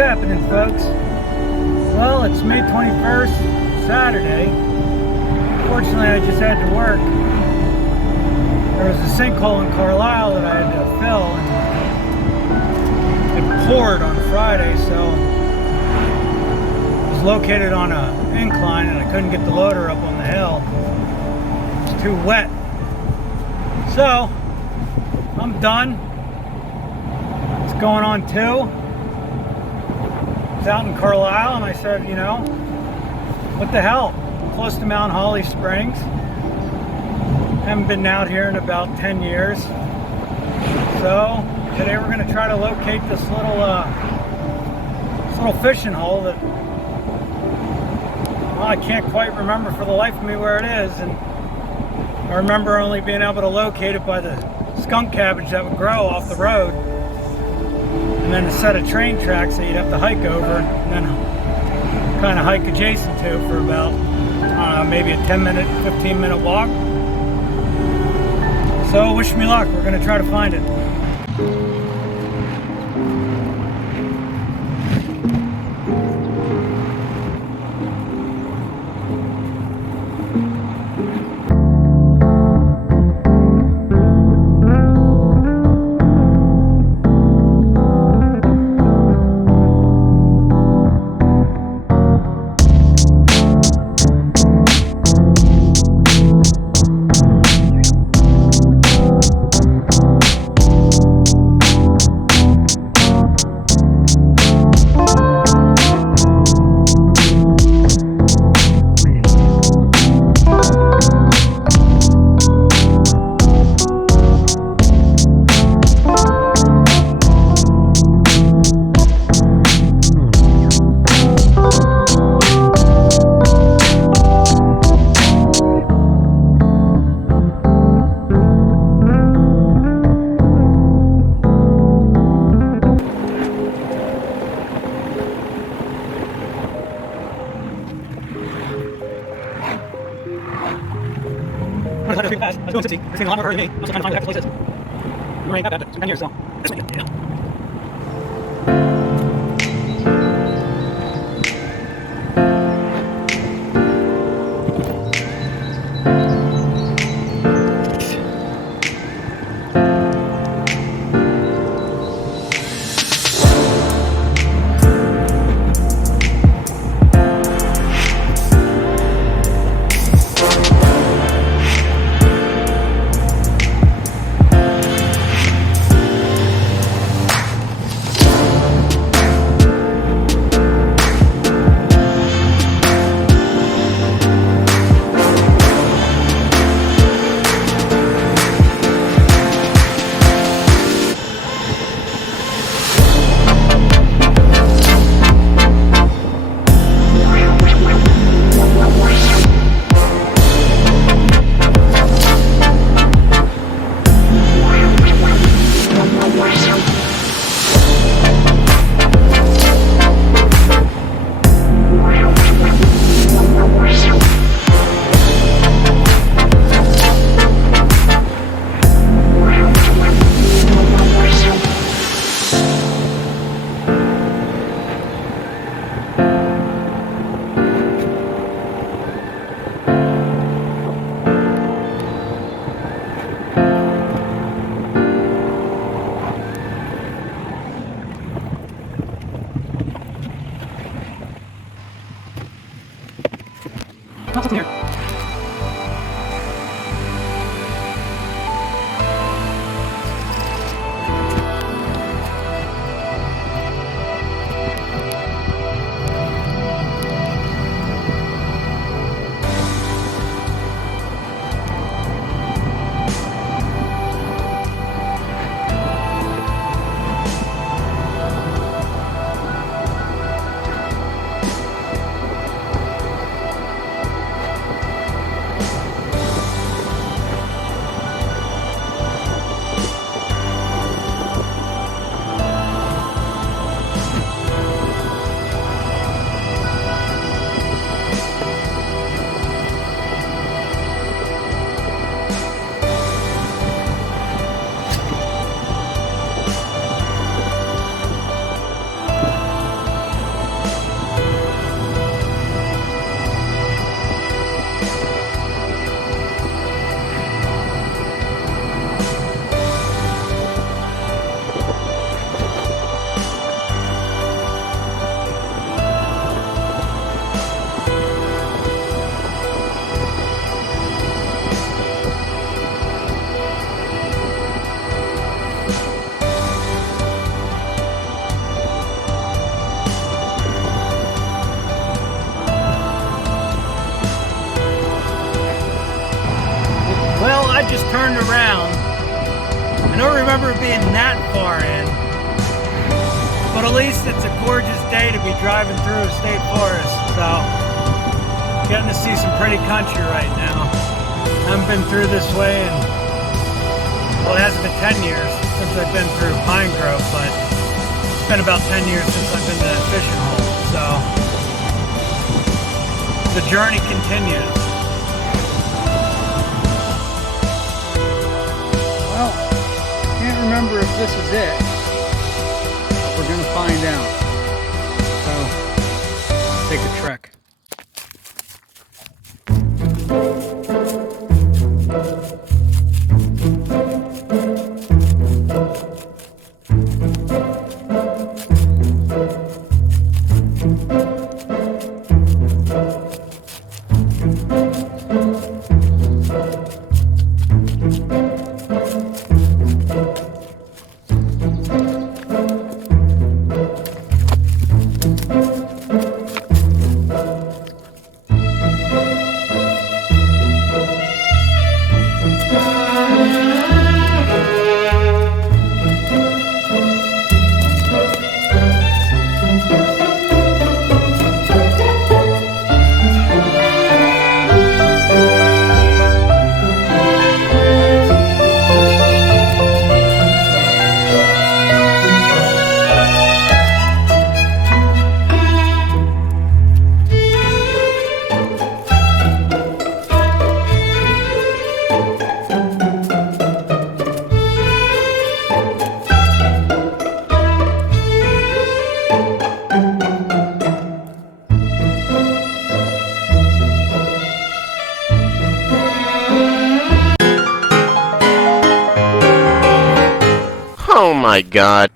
happening, folks? Well, it's May 21st, Saturday. Fortunately, I just had to work. There was a sinkhole in Carlisle that I had to fill, and it poured on Friday, so it was located on an incline, and I couldn't get the loader up on the hill. It's too wet. So, I'm done. It's going on 2. I was out in Carlisle and I said, you know, what the hell? I'm close to Mount Holly Springs. Haven't been out here in about 10 years. So today we're going to try to locate this little fishing hole that, well, I can't quite remember for the life of me where it is. And I remember only being able to locate it by the skunk cabbage that would grow off the road. And then a set of train tracks that you'd have to hike over and then kind of hike adjacent to for about, I don't know, maybe a 10-minute, 15-minute walk. So wish me luck. We're going to try to find it. I was doing 60. You're seeing a lot more early than me. I'm still trying to find where the place is. You already got that. It's 10 years, so this way. Yeah. What's up here? at least it's a gorgeous day to be driving through a state forest. So, getting to see some pretty country right now. I haven't been through this way in, well, it hasn't been 10 years since I've been through Pine Grove, but it's been about 10 years since I've been to that fishing hole. So, the journey continues. Well, can't remember if this is it. We're going to find out. So, let's take a trek. Oh my God.